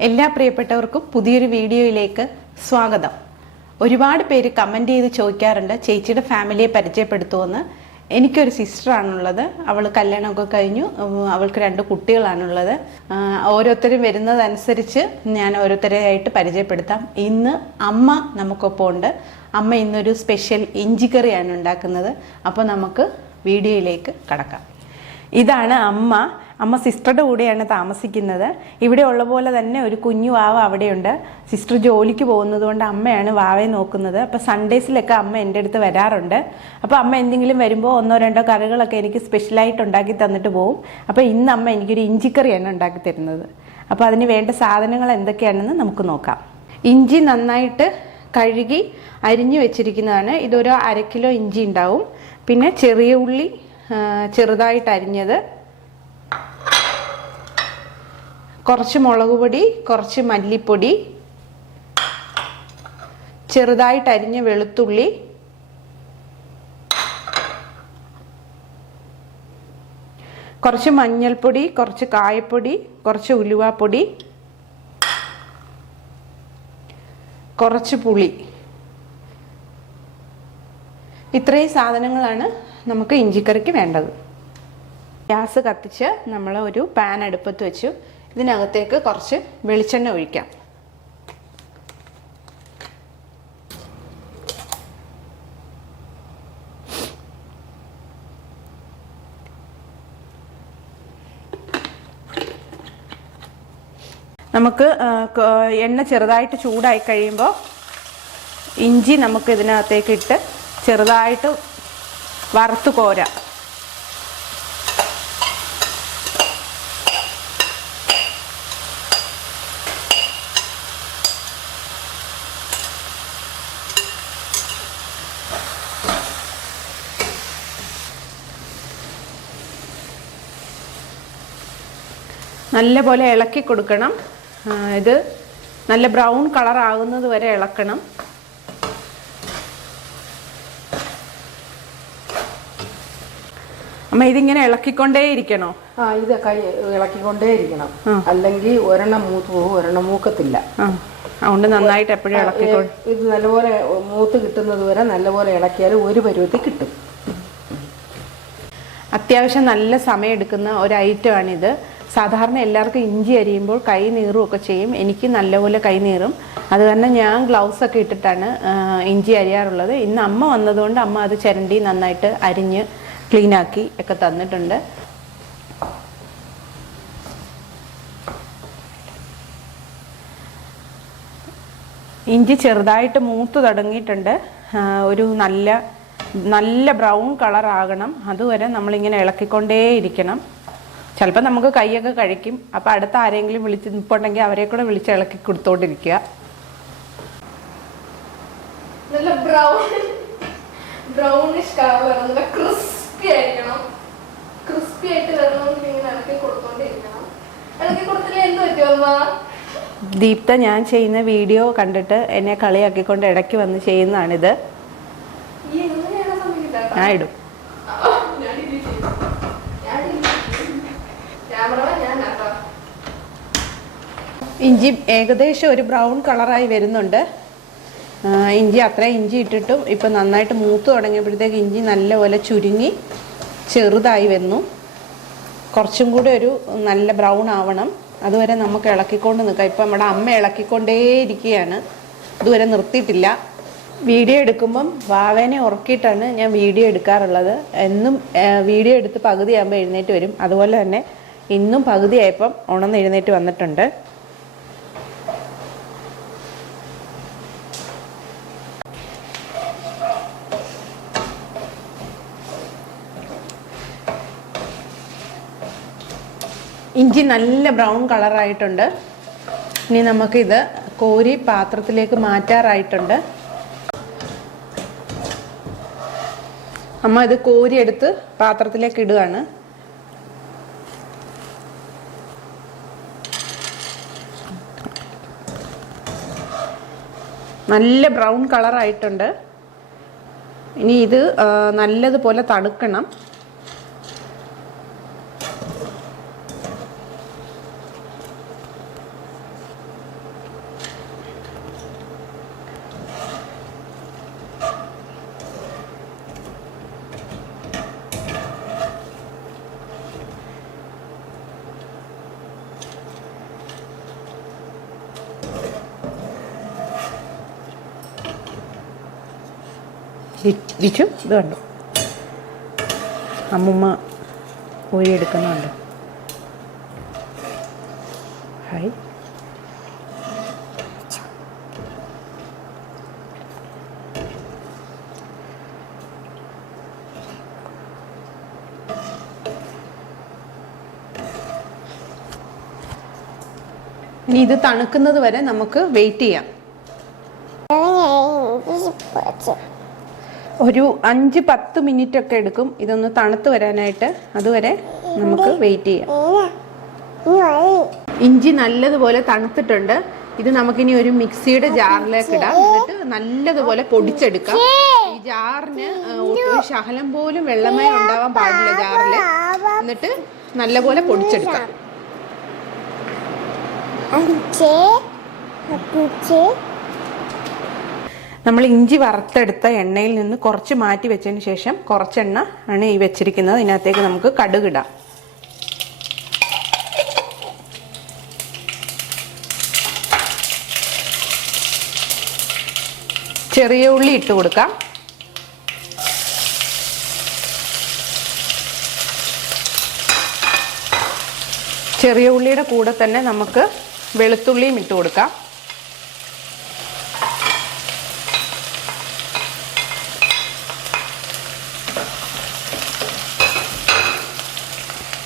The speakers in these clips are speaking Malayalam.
എല്ലാ പ്രിയപ്പെട്ടവർക്കും പുതിയൊരു വീഡിയോയിലേക്ക് സ്വാഗതം. ഒരുപാട് പേര് കമന്റ് ചെയ്ത് ചോദിക്കാറുണ്ട് ചേച്ചിയുടെ ഫാമിലിയെ പരിചയപ്പെടുത്തുമെന്ന് എനിക്കൊരു സിസ്റ്ററാണുള്ളത് അവൾ കല്യാണമൊക്കെ കഴിഞ്ഞു. അവൾക്ക് രണ്ട് കുട്ടികളാണുള്ളത്. ഓരോരുത്തരും വരുന്നതനുസരിച്ച് ഞാൻ ഓരോരുത്തരെയായിട്ട് പരിചയപ്പെടുത്താം. ഇന്ന് അമ്മ നമുക്കൊപ്പം ഉണ്ട്. അമ്മ ഇന്നൊരു സ്പെഷ്യൽ ഇഞ്ചിക്കറിയാണ് ഉണ്ടാക്കുന്നത്. അപ്പോൾ നമുക്ക് വീഡിയോയിലേക്ക് കടക്കാം. ഇതാണ് അമ്മ അമ്മ സിസ്റ്ററുടെ കൂടെയാണ് താമസിക്കുന്നത്. ഇവിടെ ഉള്ള പോലെ തന്നെ ഒരു കുഞ്ഞു വാവ അവിടെയുണ്ട്. സിസ്റ്റർ ജോലിക്ക് പോകുന്നത് കൊണ്ട് അമ്മയാണ് വാവയെ നോക്കുന്നത്. അപ്പോൾ സൺഡേസിലൊക്കെ അമ്മ എന്റെ അടുത്ത് വരാറുണ്ട്. അപ്പോൾ അമ്മ എന്തെങ്കിലും വരുമ്പോൾ ഒന്നോ രണ്ടോ കറികളൊക്കെ എനിക്ക് സ്പെഷ്യലായിട്ട് ഉണ്ടാക്കി തന്നിട്ട് പോകും അപ്പോൾ ഇന്ന് അമ്മ എനിക്കൊരു ഇഞ്ചിക്കറിയാണ് ഉണ്ടാക്കി തരുന്നത്. അപ്പോൾ അതിന് വേണ്ട സാധനങ്ങൾ എന്തൊക്കെയാണെന്ന് നമുക്ക് നോക്കാം. ഇഞ്ചി നന്നായിട്ട് കഴുകി അരിഞ്ഞു വെച്ചിരിക്കുന്നതാണ്. ഇതൊരു അര കിലോ ഇഞ്ചി ഉണ്ടാവും. പിന്നെ ചെറിയ ഉള്ളി ചെറുതായിട്ട് അരിഞ്ഞത്. കുറച്ച് മുളക് പൊടി കുറച്ച് മല്ലിപ്പൊടി ചെറുതായിട്ട് അരിഞ്ഞ വെളുത്തുള്ളി കുറച്ച് മഞ്ഞൾപ്പൊടി കുറച്ച് കായപ്പൊടി കുറച്ച് ഉലുവാപ്പൊടി കുറച്ച് പുളി. ഇത്രയും സാധനങ്ങളാണ് നമുക്ക് ഇഞ്ചിക്കറിക്ക് വേണ്ടത്. ഗ്യാസ് കത്തിച്ച് നമ്മൾ ഒരു പാൻ അടുപ്പത്ത് വെച്ചു. ഇതിനകത്തേക്ക് കുറച്ച് വെളിച്ചെണ്ണ ഒഴിക്കാം. നമുക്ക് എണ്ണ ചെറുതായിട്ട് ചൂടായി കഴിയുമ്പോൾ ഇഞ്ചി നമുക്ക് ഇതിനകത്തേക്ക് ഇട്ട് ചെറുതായിട്ട് വറുത്ത് കോരാം. നല്ല പോലെ ഇളക്കി കൊടുക്കണം. ഇത് നല്ല ബ്രൗൺ കളർ ആകുന്നത് വരെ ഇളക്കണം. അമ്മ ഇതിങ്ങനെ ഇളക്കിക്കൊണ്ടേ ഇരിക്കണോ ആ ഇത് കൈ ഇളക്കിക്കൊണ്ടേ ഇരിക്കണം അല്ലെങ്കിൽ ഒരെണ്ണം മൂത്ത് പോകും ഒരെണ്ണം മൂക്കത്തില്ല. അതുകൊണ്ട് നന്നായിട്ട് എപ്പോഴും ഇളക്കിക്കോ. ഇത് നല്ലപോലെ മൂത്ത് കിട്ടുന്നത് വരെ നല്ലപോലെ ഇളക്കിയാൽ ഒരു പരുവത്തിൽ കിട്ടും. അത്യാവശ്യം നല്ല സമയം എടുക്കുന്ന ഒരു ഐറ്റമാണിത് സാധാരണ എല്ലാവർക്കും ഇഞ്ചി അരിയുമ്പോൾ കൈ നീറും ഒക്കെ ചെയ്യും. എനിക്ക് നല്ലപോലെ കൈ നീറും. അത് കാരണം ഞാൻ ഗ്ലൗസ് ഒക്കെ ഇട്ടിട്ടാണ് ഇഞ്ചി അരിയാറുള്ളത്. ഇന്ന് അമ്മ വന്നതുകൊണ്ട് അമ്മ അത് ചിരണ്ടി നന്നായിട്ട് അരിഞ്ഞ് ക്ലീനാക്കി ഒക്കെ തന്നിട്ടുണ്ട്. ഇഞ്ചി ചെറുതായിട്ട് മൂത്ത് തുടങ്ങിയിട്ടുണ്ട്. ഒരു നല്ല നല്ല ബ്രൗൺ കളർ ആകണം അതുവരെ നമ്മളിങ്ങനെ ഇളക്കിക്കൊണ്ടേ ഇരിക്കണം ചിലപ്പോൾ നമുക്ക് കൈയൊക്കെ കഴിക്കും. അപ്പോൾ അടുത്ത ആരെങ്കിലും വിളിച്ച് നിൽപ്പുണ്ടെങ്കിൽ അവരെ കൂടെ വിളിച്ച് ഇളക്കി കൊടുത്തോണ്ടിരിക്കുക. നല്ല ബ്രൗൺ ബ്രൗണിഷ് കളർ നല്ല ക്രിസ്പി ആയിരിക്കണം. ക്രിസ്പി ആയിട്ട് വരണമെങ്കിൽ ഇങ്ങനെ ഇളക്കി കൊടുത്തോണ്ടിരിക്കണം. ഇളക്കി കൊടുത്തില്ലേ എന്ത് പറ്റുമോ അമ്മ? ദീപ്ത ഞാൻ ചെയ്യുന്ന വീഡിയോ കണ്ടിട്ട് എന്നെ കളിയാക്കിക്കൊണ്ട് ഇടയ്ക്ക് വന്ന് ചെയ്യുന്നതാണിത്. ഞാൻ ഇടും ഞാൻ delete ചെയ്യും. ഞാൻ delete ചെയ്യും. ക്യാമറമാൻ ഞാൻ കേട്ടോ ഇഞ്ചി ഏകദേശം ഒരു ബ്രൗൺ കളറായി വരുന്നുണ്ട്. ഇഞ്ചി അത്ര ഇഞ്ചി ഇട്ടിട്ടും ഇപ്പം നന്നായിട്ട് മൂത്ത് തുടങ്ങിയപ്പോഴത്തേക്ക് ഇഞ്ചി നല്ലപോലെ ചുരുങ്ങി ചെറുതായി വന്നു. കുറച്ചും കൂടെ ഒരു നല്ല ബ്രൗൺ ആവണം. അതുവരെ നമുക്ക് ഇളക്കിക്കൊണ്ട് നിൽക്കാം. ഇപ്പം നമ്മുടെ അമ്മ ഇളക്കിക്കൊണ്ടേ ഇരിക്കുകയാണ് ഇതുവരെ നിർത്തിയിട്ടില്ല. വീഡിയോ എടുക്കുമ്പം വാവേനെ ഉറക്കിയിട്ടാണ് ഞാൻ വീഡിയോ എടുക്കാറുള്ളത്. എന്നും വീഡിയോ എടുത്ത് പകുതിയാകുമ്പോൾ എഴുന്നേറ്റ് വരും. അതുപോലെ തന്നെ ഇന്നും പകുതിയായപ്പം ഉണർന്ന് എഴുന്നേറ്റ് വന്നിട്ടുണ്ട്. ഇഞ്ചി നല്ല ബ്രൗൺ കളറായിട്ടുണ്ട്. ഇനി നമുക്കിത് കോരി പാത്രത്തിലേക്ക് മാറ്റാറായിട്ടുണ്ട്. അമ്മ ഇത് കോരിയെടുത്ത് പാത്രത്തിലേക്ക് ഇടുകയാണ്. നല്ല ബ്രൗൺ കളറായിട്ടുണ്ട്. ഇനി ഇത് നല്ലതുപോലെ തണുക്കണം. വിച്ചു ഇത് കണ്ടു. അമ്മുമ്മ ഊരിയെടുക്കുന്നുണ്ട്. ഹായ്. ഇനി ഇത് തണുക്കുന്നത് വരെ നമുക്ക് വെയിറ്റ് ചെയ്യാം. ഒരു അഞ്ച് പത്ത് മിനിറ്റ് ഒക്കെ എടുക്കും. ഇതൊന്ന് തണുത്ത് വരാനായിട്ട് അതുവരെ നമുക്ക് വെയിറ്റ് ചെയ്യാം. ഇഞ്ചി നല്ലതുപോലെ തണുത്തിട്ടുണ്ട്. ഇത് നമുക്കിനി ഒരു മിക്സിയുടെ ജാറിലേക്ക് ഇടാം. എന്നിട്ട് നല്ലതുപോലെ പൊടിച്ചെടുക്കാം. ഈ ജാറിന് ഒരു ശകലം പോലും വെള്ളമയം ഉണ്ടാവാൻ പാടില്ല ജാറിൽ എന്നിട്ട് നല്ലപോലെ പൊടിച്ചെടുക്കാം. നമ്മൾ ഇഞ്ചി വറുത്തെടുത്ത എണ്ണയിൽ നിന്ന് കുറച്ച് മാറ്റി വെച്ചതിന് ശേഷം കുറച്ചെണ്ണ ആണ് ഈ വെച്ചിരിക്കുന്നത്. ഇതിനകത്തേക്ക് നമുക്ക് കടുകിടാം ചെറിയ ഉള്ളി ഇട്ട് കൊടുക്കാം. ചെറിയ ഉള്ളിയുടെ കൂടെ തന്നെ നമുക്ക് വെളുത്തുള്ളിയും ഇട്ട് കൊടുക്കാം.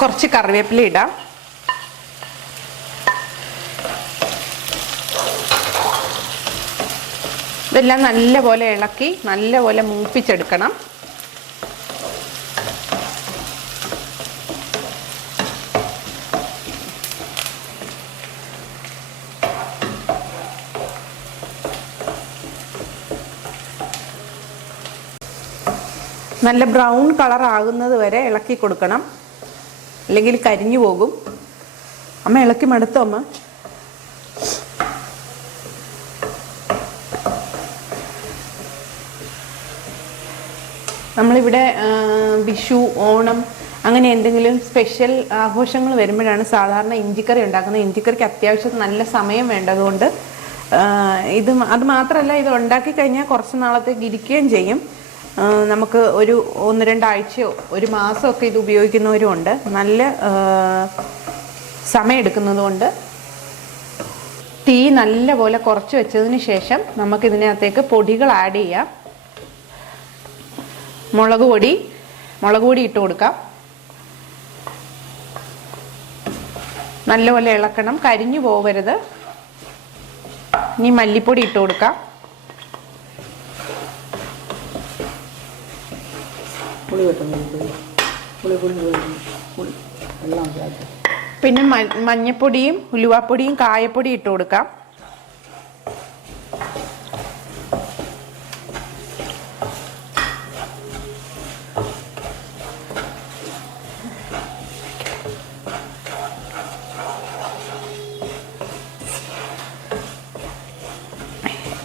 കുറച്ച് കറിവേപ്പില ഇടാം. ഇതെല്ലാം നല്ലപോലെ ഇളക്കി നല്ലപോലെ മൂപ്പിച്ചെടുക്കണം. നല്ല ബ്രൗൺ കളർ ആകുന്നത് വരെ ഇളക്കി കൊടുക്കണം. അല്ലെങ്കിൽ കരിഞ്ഞു പോകും. അമ്മ ഇളക്കി മടുത്തോ അമ്മ? നമ്മളിവിടെ വിഷു ഓണം അങ്ങനെ എന്തെങ്കിലും സ്പെഷ്യൽ ആഘോഷങ്ങൾ വരുമ്പോഴാണ് സാധാരണ ഇഞ്ചിക്കറി ഉണ്ടാക്കുന്നത്. ഇഞ്ചിക്കറിക്ക് അത്യാവശ്യം നല്ല സമയം വേണ്ടതുകൊണ്ട് ഇത് അത് മാത്രമല്ല ഇത് ഉണ്ടാക്കി കഴിഞ്ഞാൽ കുറച്ച് നാളത്തേക്ക് ഇരിക്കുകയും ചെയ്യും. നമുക്ക് ഒരു ഒന്ന് രണ്ടാഴ്ചയോ ഒരു മാസമൊക്കെ ഇത് ഉപയോഗിക്കുന്നവരും ഉണ്ട് നല്ല സമയമെടുക്കുന്നതുകൊണ്ട് തീ നല്ലപോലെ കുറച്ച് വെച്ചതിന് ശേഷം നമുക്ക് ഇതിനകത്തേക്ക് പൊടികൾ ആഡ് ചെയ്യാം. മുളക് പൊടി മുളക് പൊടി ഇട്ട് കൊടുക്കാം. നല്ലപോലെ ഇളക്കണം. കരിഞ്ഞു പോകരുത് ഇനി മല്ലിപ്പൊടി ഇട്ട് കൊടുക്കാം. പുളി വെട്ടുന്നത് പുളി പുളി. ചേർത്ത്. പിന്നെ മഞ്ഞപ്പൊടിയും ഉലുവാപ്പൊടിയും കായപ്പൊടിയും ഇട്ട് കൊടുക്കാം.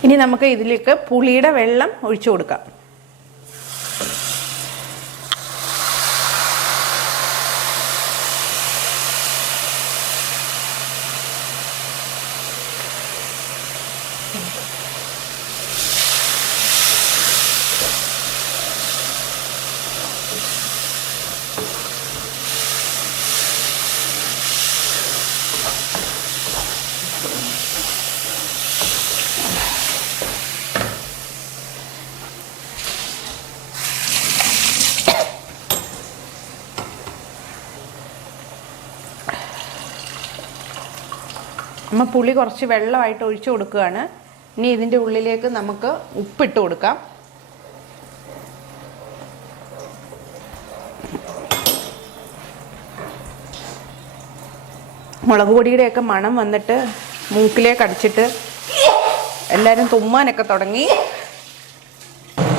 ഇനി നമുക്ക് ഇതിലേക്ക് പുളിയുടെ വെള്ളം ഒഴിച്ചു കൊടുക്കാം. അമ്മ പുളി കുറച്ച് വെള്ളമായിട്ട് ഒഴിച്ചു കൊടുക്കുകയാണ്. ഇനി ഇതിന്റെ ഉള്ളിലേക്ക് നമുക്ക് ഉപ്പിട്ട് കൊടുക്കാം. മുളക് പൊടിയുടെയൊക്കെ മണം വന്നിട്ട് മൂക്കിലേക്ക് അടിച്ചിട്ട് എല്ലാവരും തുമ്മാനൊക്കെ തുടങ്ങി.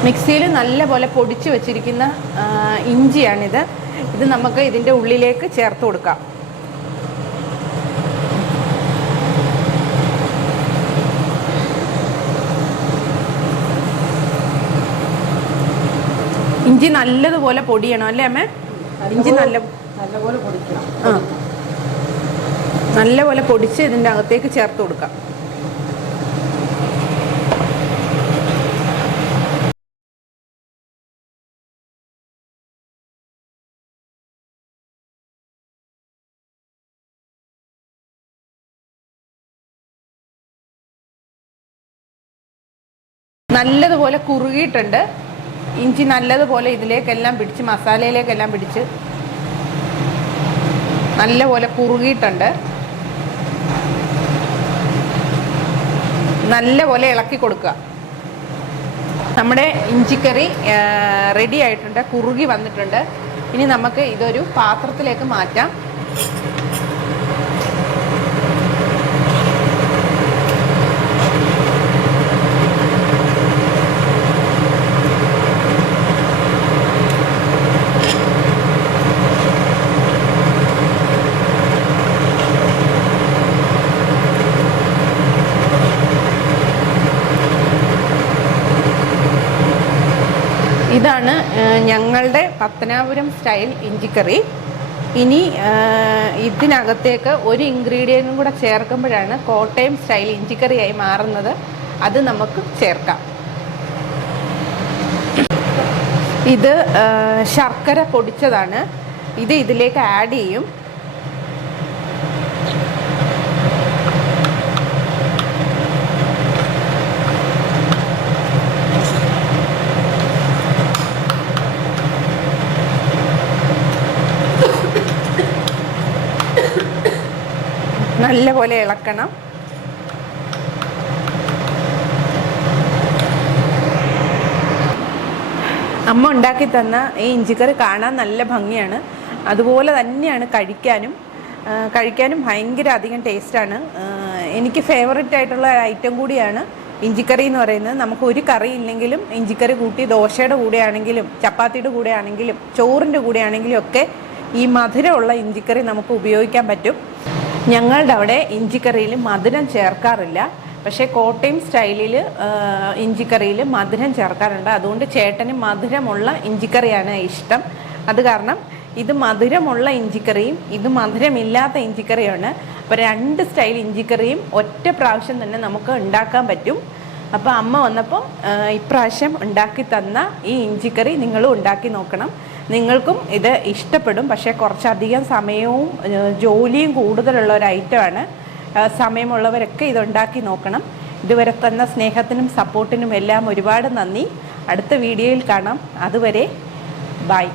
മിക്സിയിൽ നല്ലപോലെ പൊടിച്ച് വെച്ചിരിക്കുന്ന ഇഞ്ചിയാണിത്. ഇത് നമുക്ക് ഇതിന്റെ ഉള്ളിലേക്ക് ചേർത്ത് കൊടുക്കാം. ഇഞ്ചി നല്ലതുപോലെ പൊടിയണം അല്ലേ അമ്മേ? ഇഞ്ചി നല്ല നല്ലപോലെ പൊടിക്കണം. ആ. നല്ലപോലെ പൊടിച്ച് ഇതിന്റെ അകത്തേക്ക് ചേർത്ത് കൊടുക്കാം. നല്ലതുപോലെ കുറുകിയിട്ടുണ്ട്. ഇഞ്ചി നല്ലതുപോലെ ഇതിലേക്കെല്ലാം പിടിച്ച് മസാലയിലേക്കെല്ലാം പിടിച്ച് നല്ലപോലെ കുറുകിയിട്ടുണ്ട്. നല്ലപോലെ ഇളക്കി കൊടുക്കുക. നമ്മുടെ ഇഞ്ചിക്കറി റെഡി ആയിട്ടുണ്ട് കുറുകി വന്നിട്ടുണ്ട്. ഇനി നമുക്ക് ഇതൊരു പാത്രത്തിലേക്ക് മാറ്റാം ഇതാണ് ആ, ഞങ്ങളുടെ പത്തനാപുരം സ്റ്റൈൽ ഇഞ്ചിക്കറി. ഇനി ഇതിനകത്തേക്ക് ഒരു ഇൻഗ്രീഡിയന്റും കൂടെ ചേർക്കുമ്പോഴാണ് കോട്ടയം സ്റ്റൈൽ ഇഞ്ചിക്കറിയായി മാറുന്നത്. അത് നമുക്ക് ചേർക്കാം. ഇത് ശർക്കര പൊടിച്ചതാണ്. ഇത് ഇതിലേക്ക് ആഡ് ചെയ്യും. നല്ലപോലെ ഇളക്കണം. അമ്മ ഉണ്ടാക്കി തന്ന ഈ ഇഞ്ചിക്കറി കാണാൻ നല്ല ഭംഗിയാണ്. അതുപോലെ തന്നെയാണ് കഴിക്കാനും. കഴിക്കാനും ഭയങ്കര അധികം ടേസ്റ്റാണ്. എനിക്ക് ഫേവററ്റ് ആയിട്ടുള്ള ഐറ്റം കൂടിയാണ് ഇഞ്ചിക്കറി എന്ന് പറയുന്നത്. നമുക്ക് ഒരു കറി ഇല്ലെങ്കിലും ഇഞ്ചിക്കറി കൂട്ടി ദോശയുടെ കൂടെ ആണെങ്കിലും ചപ്പാത്തിയുടെ കൂടെ ആണെങ്കിലും ചോറിന്റെ കൂടെ ആണെങ്കിലും ഒക്കെ ഈ മധുരമുള്ള ഇഞ്ചിക്കറി നമുക്ക് ഉപയോഗിക്കാൻ പറ്റും. ഞങ്ങളുടെ അവിടെ ഇഞ്ചിക്കറിയിൽ മധുരം ചേർക്കാറില്ല. പക്ഷേ കോട്ടയം സ്റ്റൈലിൽ ഇഞ്ചിക്കറിയിൽ മധുരം ചേർക്കാറുണ്ട്. അതുകൊണ്ട് ചേട്ടന് മധുരമുള്ള ഇഞ്ചിക്കറിയാണ് ഇഷ്ടം. അത് കാരണം ഇത് മധുരമുള്ള ഇഞ്ചിക്കറിയും ഇത് മധുരമില്ലാത്ത ഇഞ്ചിക്കറിയാണ് അപ്പോൾ രണ്ട് സ്റ്റൈൽ ഇഞ്ചിക്കറിയും ഒറ്റ പ്രാവശ്യം തന്നെ നമുക്ക് ഉണ്ടാക്കാൻ പറ്റും. അപ്പോൾ അമ്മ വന്നപ്പോൾ ഇപ്രാവശ്യം ഉണ്ടാക്കി തന്ന ഈ ഇഞ്ചിക്കറി നിങ്ങളും ഉണ്ടാക്കി നോക്കണം. നിങ്ങൾക്കും ഇത് ഇഷ്ടപ്പെടും. പക്ഷേ കുറച്ചധികം സമയവും ജോലിയും കൂടുതലുള്ള ഒരു ഐറ്റമാണ് സമയമുള്ളവരൊക്കെ ഇതുണ്ടാക്കി നോക്കണം. ഇതുവരെ തന്ന സ്നേഹത്തിനും സപ്പോർട്ടിനും എല്ലാം ഒരുപാട് നന്ദി. അടുത്ത വീഡിയോയിൽ കാണാം. അതുവരെ ബൈ.